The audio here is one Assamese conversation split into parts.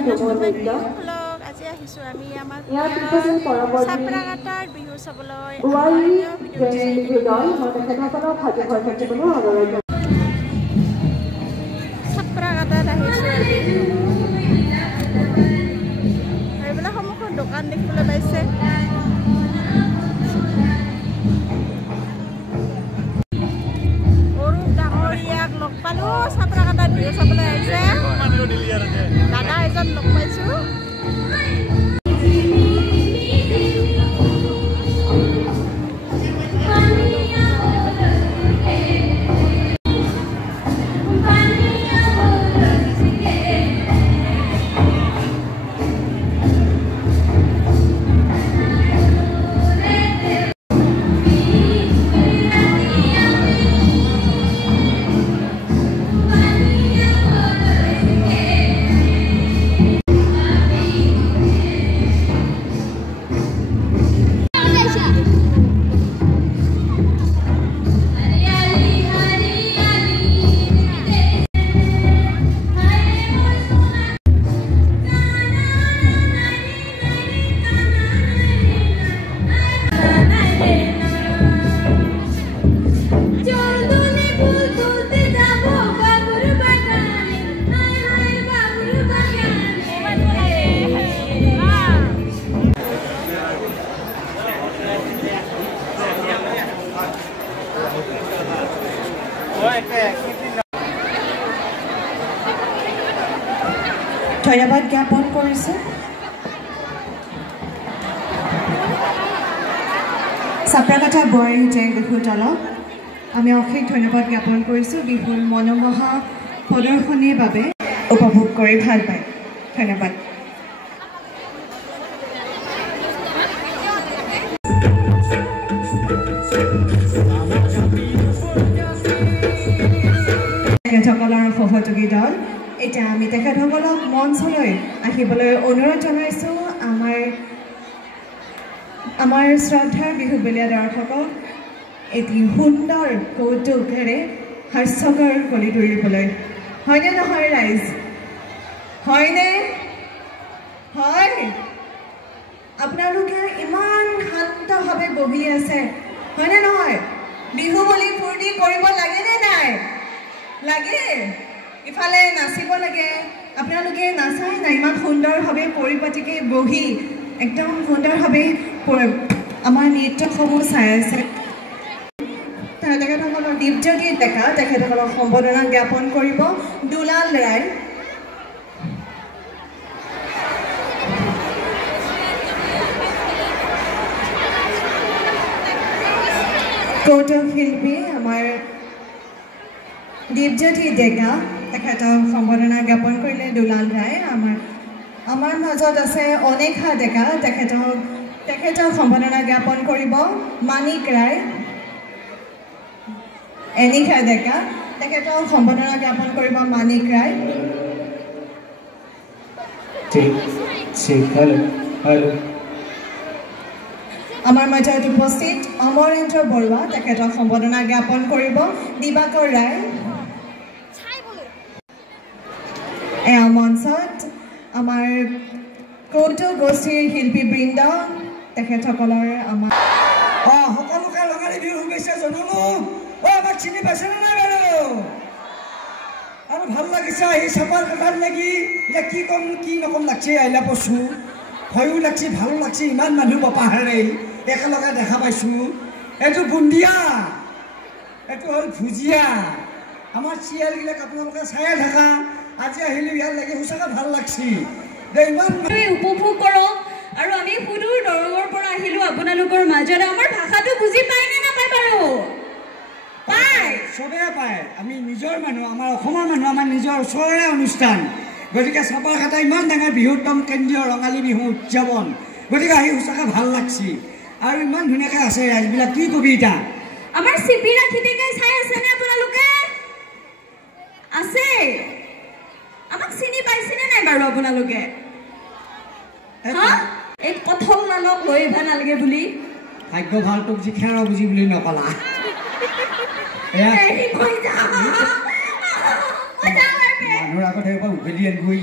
আজি আহিছোঁ আমি আমাৰ চাপৰাঘাটাৰ বিহু চাবলৈ চাপৰাঘাটাত আহিছোঁ এইবিলাক সন্মুখত দোকান দেখিবলৈ পাইছে সৰু ডাঙৰীয়াক লগ পালোঁ চাপৰাঘাটাত বিহু চাবলৈ আহিছে দাদা এজন লগ পাইছোঁ ধন্যবাদ জ্ঞাপন কৰিছোঁ চাপৰাঘাটা বোৱাৰী জেং বিহুৰ দলক আমি অশেষ ধন্যবাদ জ্ঞাপন কৰিছোঁ বিহুৰ মনোমোহা প্ৰদৰ্শনীৰ বাবে উপভোগ কৰি ভাল পায় ধন্যবাদ তেখেতসকলৰ সহযোগী দল এতিয়া আমি তেখেতসকলক মঞ্চলৈ আহিবলৈ অনুৰোধ জনাইছোঁ আমাৰ শ্ৰদ্ধাৰ বিহু বলীয়া দৰ্শকক এটি সুন্দৰ কৌতুকেৰে হাস্যকৰ কৰি তুলিবলৈ হয়নে নহয় ৰাইজ হয়নে হয় আপোনালোকে ইমান শান্তভাৱে বহি আছে হয়নে নহয় বিহু বুলি ফূৰ্তি কৰিব লাগেনে নাই লাগে ইফালে নাচিব লাগে আপোনালোকে নাচাই নাই ইমান সুন্দৰভাৱে পৰিপাটিকে বহি একদম সুন্দৰভাৱে আমাৰ নৃত্যসমূহ চাই আছে তেখেতসকলৰ দীপজ্যোতি ডেকা তেখেতসকলক সম্বৰ্ধনা জ্ঞাপন কৰিব দুলাল ৰায় কৌতুক শিল্পী আমাৰ দীপজ্যোতি ডেকা তেখেতক সম্বৰ্ধনা জ্ঞাপন কৰিলে দুলাল ৰায় আমাৰ মাজত আছে অনেখা ডেকা তেখেতক সম্বৰ্ধনা জ্ঞাপন কৰিব মানিক ৰায় এনিশা ডেকা তেখেতক সম্বৰ্ধনা জ্ঞাপন কৰিব মানিক ৰায় আমাৰ মাজত উপস্থিত অমৰেন্দ্ৰ বৰুৱা তেখেতক সম্বৰ্ধনা জ্ঞাপন কৰিব দিবাকৰ ৰায় এয়া মঞ্চত আমাৰ কৌতুক গোষ্ঠীৰ শিল্পীবৃন্দ তেখেতসকলৰ আমাৰ সকলোকে ৰঙালী বিহুৰ শুভেচ্ছা জনালো আমাক চিনি পাইছেনে নাই বাৰু আৰু ভাল লাগিছে আহি চাপাৰ কাটাৰ লাগি এতিয়া কি ক'ম কি নক'ম লাগছে আহিলা পচু ভয়ো লাগছে ভালো লাগছে ইমান মানুহ বপাহাৰে একেলগে দেখা পাইছোঁ এইটো বুন্দিয়া এইটো হ'ল ভুজিয়া আমাৰ চিৰিয়েলবিলাক আপোনালোকে চায়ে থাকা আজি আহিলে ইয়াৰ লাগি সঁচাকৈ ভাল লাগছে ইমান উপভোগ কৰক আৰু আমি সুদূৰ দৰঙৰ পৰা আহিলোঁ আপোনালোকৰ মাজত আমাৰ ভাষাটো বুজি পায়নে নাপায় বাৰু পায় চবেই পায় আমি নিজৰ মানুহ আমাৰ অসমৰ মানুহ আমাৰ নিজৰ ওচৰৰে অনুষ্ঠান গতিকে চাপাৰঘাটা ইমান ডাঙৰ বৃহত্তম কেন্দ্ৰীয় ৰঙালী বিহু উদযাপন গতিকে আহি সঁচাকৈ ভাল লাগছে আৰু ইমান ধুনীয়াকৈ আছে ৰাইজবিলাক কি কবি এতিয়া আমাৰ চিপি ৰাখিতেকে চাই আছেনে আপোনালোকে আছে আমাক চিনি পাইছেনে নাই বাৰু আপোনালোকে এই কথল নানক লৈ আহিব নালাগে বুলি ভাগ্য ভাল তোক যি খেৰ বুজি বুলি নকলা মানুহৰ আগত সেইবাৰ উভেলি আনিবই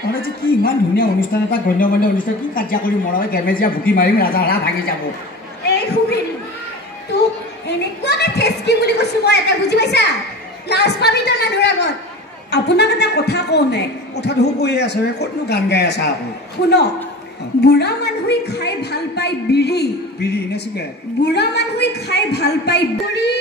তহঁতে আজি কি ইমান ধুনীয়া অনুষ্ঠান এটা গণ্যমান্য অনুষ্ঠান কি কাজিয়া কৰি মৰাবে গেমেজিয়া ভুকি মাৰিম ৰাজা হাৰা ভাঙি যাব এই সুবিল তোক এনেকুৱাকে ঠেচকি বুলি কৈছো মই এটা বুজি পাইছা লাজ পাবি তই মানুহৰ আগত আপোনাক এটা কথা কওঁ নে কথাটো কৈয়ে আছে ক'তনো গান গাই আছা আপুনি শুনক বুঢ়া মানুহে খাই ভাল পায় বিড়ি বিড়ি নে চিগাৰেট বুঢ়া মানুহে খাই ভাল পায় বিড়ি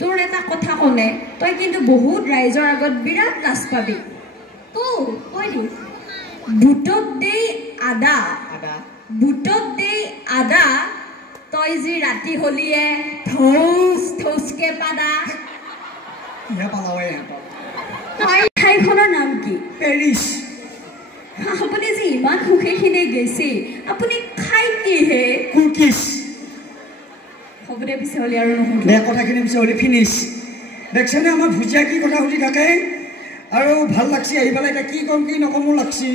তোৰ এটা কথা কনে তই কিন্তু বহুত ৰাইজৰ আগত বিৰাট লাজ পাবি কৈ দি বুটত দেই আদা বুটত দেই আদা তই যি ৰাতি হলিয়ে থৌচকে পাদা তই ঠাইখনৰ নাম কি পেৰিছ আপুনি যে ইমান সুখেখিনি গৈছে আপুনি খাই কিহে কুকিজ হ'ব দে পিছে হ'লে আৰু নহয় দে কথাখিনি পিছে হ'লে ফিনিছ দেখছেনে আমাৰ ভুজিয়া কি কথা সুধি থাকে আৰু ভাল লাগছি আহি পেলাই এতিয়া কি ক'ম কি নকমো লাগছি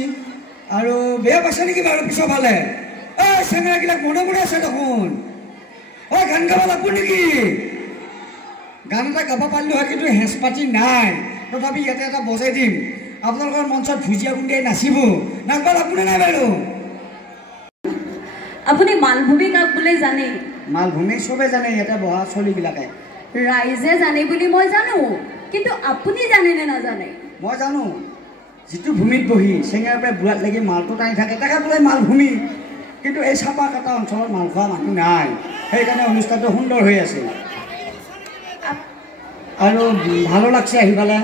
আৰু বেয়া পাইছে নেকি বাৰু পিছৰ ফালে এই চেঙৰাগিলাক মনে মনে আছে দেখোন গান গাব লাগব নেকি গান এটা গাব পাৰিলোঁ হয় কিন্তু হেঁচ পাতি নাই তথাপি ইয়াতে এটা বজাই দিম আপোনালোকৰ মঞ্চত ভুজিয়া খুন্দিয়াই নাচিব নাচব লাগবনে নাই বাৰু আপুনি মালভূমি কাক বোলে জানে মালভূমি চবে জানে ইয়াতে বহা চলিবিলাকে ৰাইজে জানে বুলি মই জানো কিন্তু আপুনি জানেনে নাজানে মই জানো যিটো ভূমিত বহি চেঙাৰ পৰা বুঢ়াত লাগি মালটো টানি থাকে তাকে বোলে মালভূমি কিন্তু এই চাপা কাটা অঞ্চলত মাল খোৱা মানুহ নাই সেইকাৰণে অনুষ্ঠানটো সুন্দৰ হৈ আছে আৰু ভালো লাগছে আহি পেলাই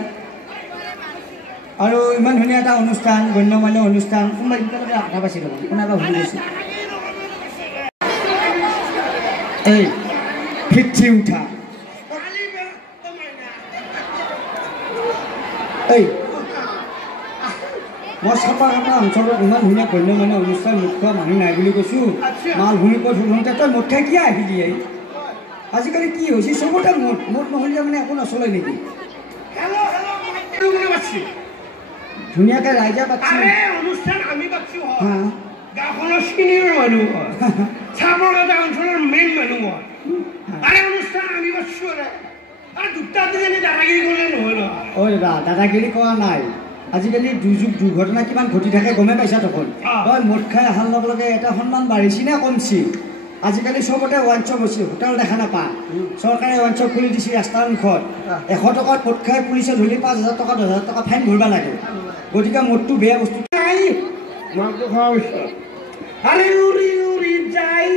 আৰু ইমান ধুনীয়া এটা অনুষ্ঠান গণ্যমান্য অনুষ্ঠান কোনোবা এতিয়ালৈকে আধা পাইছিল কোনোবা ভুল গৈছে এই ফিঠি উঠা এই মই চাপা কাটা অঞ্চলত ইমান ধুনীয়া গণ্যমান্য অনুষ্ঠান মুখ্য মানুহ নাই বুলি কৈছোঁ মালভূমি পথ শুনোতে তই মদ খাই কিয় আহিলি আজিকালি কি হৈছে চবতে মদ নহ'লে মানে একো নচলে নেকি ধুনীয়াকৈ ৰাইজে পাতিছে অনুষ্ঠান আমি পাতিছোঁ গাঁওখনৰ চিনিয়ৰ মানুহ চাবৰ এটা অঞ্চলৰ মেইন মানুহ আৰে অনুষ্ঠান আমি পাতিছোঁ আৰু দুটা দিনে দাদাগিৰি কৰিলে নহয় ন ঐ দাদা দাদাগিৰি কৰা নাই আজিকালি দুৰ্যোগ দুৰ্ঘটনা কিমান ঘটি থাকে গমে পাইছা তখন তই মদ খাই অহাৰ লগে লগে এটা সন্মান বাঢ়িছি নে কমছি আজিকালি চবতে ওৱান শ্বপ হৈছে হোটেল দেখা নাপা চৰকাৰে ওৱান শ্বপ খুলি দিছে ৰাস্তাৰ মুখত 100 টকাত মদ খাই পুলিচে ধৰি 5,000 টকা 10,000 টকা ফাইন ভৰিব লাগে গতিকে মদটো বেয়া বস্তু নাই মদটো খোৱা হৈছে আৰে উৰি উৰি যায়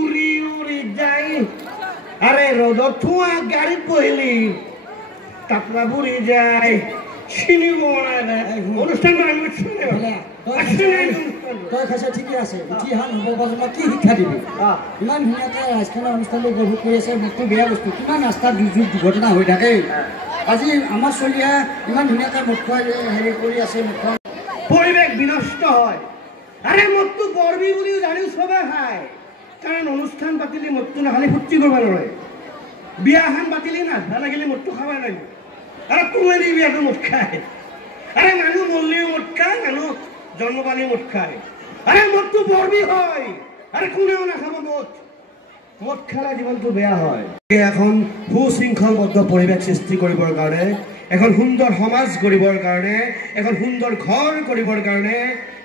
উৰি উৰি যায় আৰে ৰ'দত থোৱা গাড়ীত বহিলি কাপলা বুৰি যায় চিনিব অনুষ্ঠানটো আমি তই খাইছে ঠিকে আছে উঠি অহা নৱপ্ৰজন্মক কি শিক্ষা দিবি ইমান ধুনীয়াকৈ ৰাজখনৰ অনুষ্ঠানটো উপভোগ কৰি আছে মদটো বেয়া বস্তু কিমান ৰাস্তাত দুৰ্যোগ দুৰ্ঘটনা হৈ থাকে আজি আমাৰ চলিয়া ইমান ধুনীয়াকৈ মদ খুৱাই হেৰি কৰি আছে পৰিৱেশ বিনষ্ট হয় আৰে মদটো বৰবি বুলিও জানিও চবে খায় কাৰণ অনুষ্ঠান পাতিলে মদটো নাখালে ফূৰ্তি কৰিব নোৱাৰে বিয়া এখন পাতিলে নাচবা লাগিলে মদটো খাব লাগিব আৰু তুমি বিয়াটো মদ খায় আৰে মানুহ মৰলিও মদ খায় মানুহ জন্ম পালিও মদ খায় আৰে মদটো বৰবি হয় আৰে কোনেও নাখাব মদ খালে জীৱনটো বেয়া হয় এখন সুশৃংখলবদ্ধ পৰিৱেশ সৃষ্টি কৰিবৰ কাৰণে এখন সুন্দৰ সমাজ গঢ়িবৰ কাৰণে এখন সুন্দৰ ঘৰ কৰিবৰ কাৰণে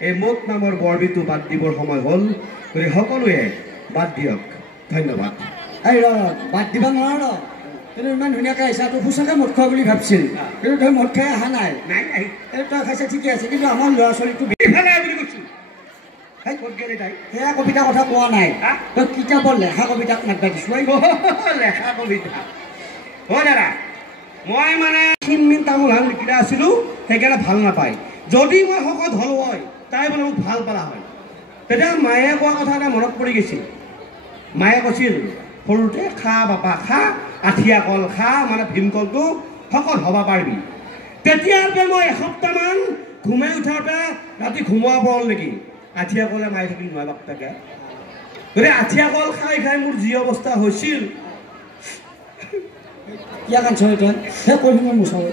এই মদ নামৰ বৰবিটো বাদ দিবৰ সময় হ'ল গতিকে সকলোৱে বাদ দিয়ক ধন্যবাদ এই বাদ দিব নোৱাৰ কিন্তু ইমান ধুনীয়াকৈ আহিছা তোৰ সঁচাকৈ মদ খোৱা বুলি ভাবিছিল কিন্তু তই মদ খাই অহা নাই এই তই খাইছে ঠিকে আছে কিন্তু আমাৰ ল'ৰা ছোৱালীটো বুলি কৈছোঁ সেয়া কবিতা কথা কোৱা নাই তই কিতাপৰ লেখা কবিতাক নাগবা দিছোঁ লেখা কবিতা হয় দাদা মই মানে চিনমিন তামোল হান লিখিলা আছিলোঁ সেইকাৰণে ভাল নাপায় যদি মই শকত হ'ল হয় তাই বোলে মোক ভাল পালা হয় তেতিয়া মায়ে কোৱা কথা এটা মনত পৰি গৈছিল মায়ে কৈছিল সৰুতে খা বাপা খা আঠিয়া কল খা মানে ভীমকলটো শকত হ'ব পাৰিবি তেতিয়াৰ পৰা মই এসপ্তাহমান ঘুমাই উঠাৰ পৰা ৰাতি ঘুমোৱা পৰল নেকি আঠিয়া কলে মাৰি থাকিল নহয় বাপ্পাকে গতিকে আঠিয়া কল খাই খাই মোৰ যি অৱস্থা হৈছিল কিয় কাঞ্চ তই সেই কৈ মই মুচাওঁ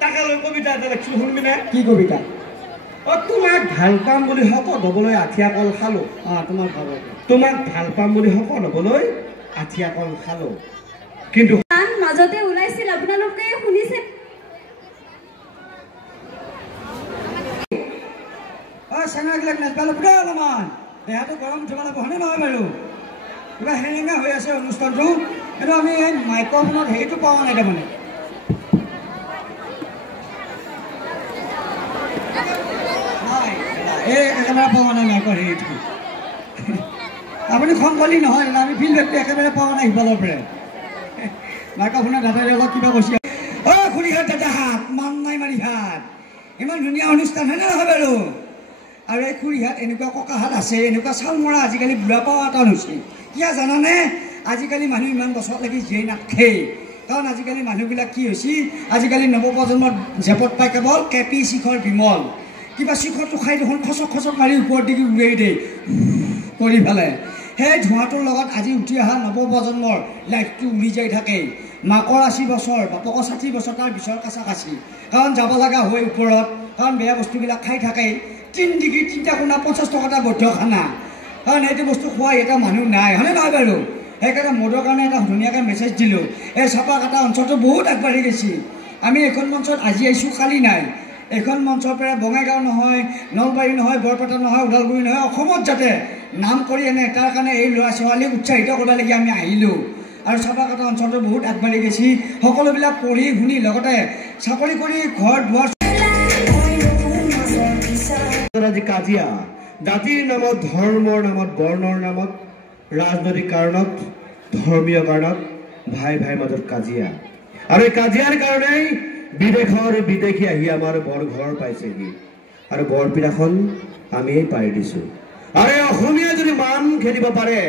তাকে লৈ কবিতা এটা লিখিছোঁ শুনবিনে কি কবিতা তোমাক ভাল পাম বুলি শকত হ'বলৈ আঠিয়া কল খালোঁ তোমাক ভাল পাম বুলি শকত হ'বলৈ আঠিয়া কল খালোঁ কিন্তু মাজতে ওলাইছিল আপোনালোকে শুনিছে চেঙাগিলাক নাচবা লাগিব অলপমান দেহাটো গৰম উঠিব লাগিব হয়নে নহয় বাৰু পুৰা হেৰেঙা হৈ আছে অনুষ্ঠানটো কিন্তু আমি এই মাইক্ৰফোনত হেৰিটো পোৱা নাই তাৰমানে এই একেবাৰে পোৱা নাই মাইকৰ হেৰিটো আপুনি খং কলি নহয় আমি ফিল্ডটো একেবাৰে পোৱা নাই সিফালৰ পৰা মাইক্ৰফোনত দাদাই অলপ কিবা কৈছে অ' খুৰীহাত দাদাহাত মান নাই মাৰিহাত ইমান ধুনীয়া অনুষ্ঠান হয়নে নহয় বাৰু আৰু এই খুৰীহাত এনেকুৱা ককাহাত আছে এনেকুৱা চাউল মৰা আজিকালি বুঢ়া পাৱা এটা হৈছে কিয় জানানে আজিকালি মানুহ ইমান বছৰ লাগি জীয়াই নাথাকে কাৰণ আজিকালি মানুহবিলাক কি হৈছে আজিকালি নৱপ্ৰজন্মৰ জেপত পাই কেৱল কেপি শিখৰ বিমল কিবা শিখৰটো খাই দেখোন খচক খচক মাৰি ওপৰত দিগি উলিয়াই দিয়ে কৰি পেলাই সেই ধোঁৱাটোৰ লগত আজি উঠি অহা নৱপ্ৰজন্মৰ লাইফটো উৰি যাই থাকে মাকৰ 80 বছৰ বাপকৰ 60 বছৰ তাৰ পিছৰ কাছা কাছি কাৰণ যাব লগা হয় ওপৰত কাৰণ বেয়া বস্তুবিলাক খাই থাকে 3 ডিগ্ৰী 3টা কোণা 50 টকা এটা বদ্ধ খানা কাৰণ সেইটো বস্তু খোৱা এটা মানুহ নাই হয়নে নহয় বাৰু সেইকাৰণে মোদৰ কাৰণে এটা ধুনীয়াকৈ মেছেজ দিলোঁ এই চাপা কাটা অঞ্চলটো বহুত আগবাঢ়ি গৈছে আমি এখন মঞ্চত আজি আহিছোঁ কালি নাই এখন মঞ্চৰ পৰা বঙাইগাঁও নহয় নলবাৰী নহয় বৰপেটা নহয় ওদালগুৰি নহয় অসমত যাতে নাম কৰি আনে তাৰ কাৰণে এই ল'ৰা ছোৱালীক উৎসাহিত কৰিবলৈকে আমি আহিলোঁ আৰু চাপা কাটা অঞ্চলটো বহুত আগবাঢ়ি গৈছে সকলোবিলাক পঢ়ি শুনি লগতে চাকৰি কৰি ঘৰ দুৱাৰ আজি কাজিয়া জাতিৰ নামত ধৰ্মৰ নামত বৰ্ণৰ নামত ৰাজনৈতিক কাৰণত ধৰ্মীয় কাৰণত ভাই ভাইৰ মাজত কাজিয়া আৰু এই কাজিয়াৰ কাৰণেই বিদেশৰ বিদেশী আহি আমাৰ বৰঘৰ পাইছেহি আৰু বৰপীৰাখন আমিয়েই পাই দিছোঁ আৰু অসমীয়া যদি মান খেলিব পাৰে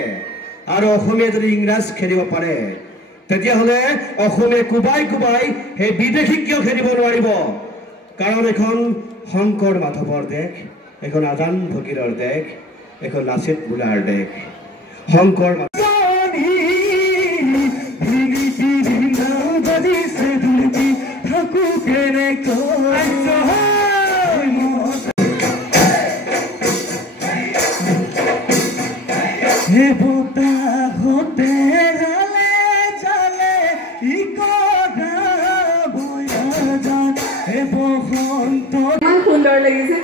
আৰু অসমীয়া যদি ইংৰাজ খেলিব পাৰে তেতিয়াহ'লে অসমীয়া কোবাই কোবাই সেই বিদেশীক কিয় খেলিব নোৱাৰিব কাৰণ এখন শংকৰ মাধৱৰ দেশ এখন আজান ফকীৰৰ দেশ এখন লাচিত বোলাৰ দেশ শংকৰ সুন্দৰ লাগিছে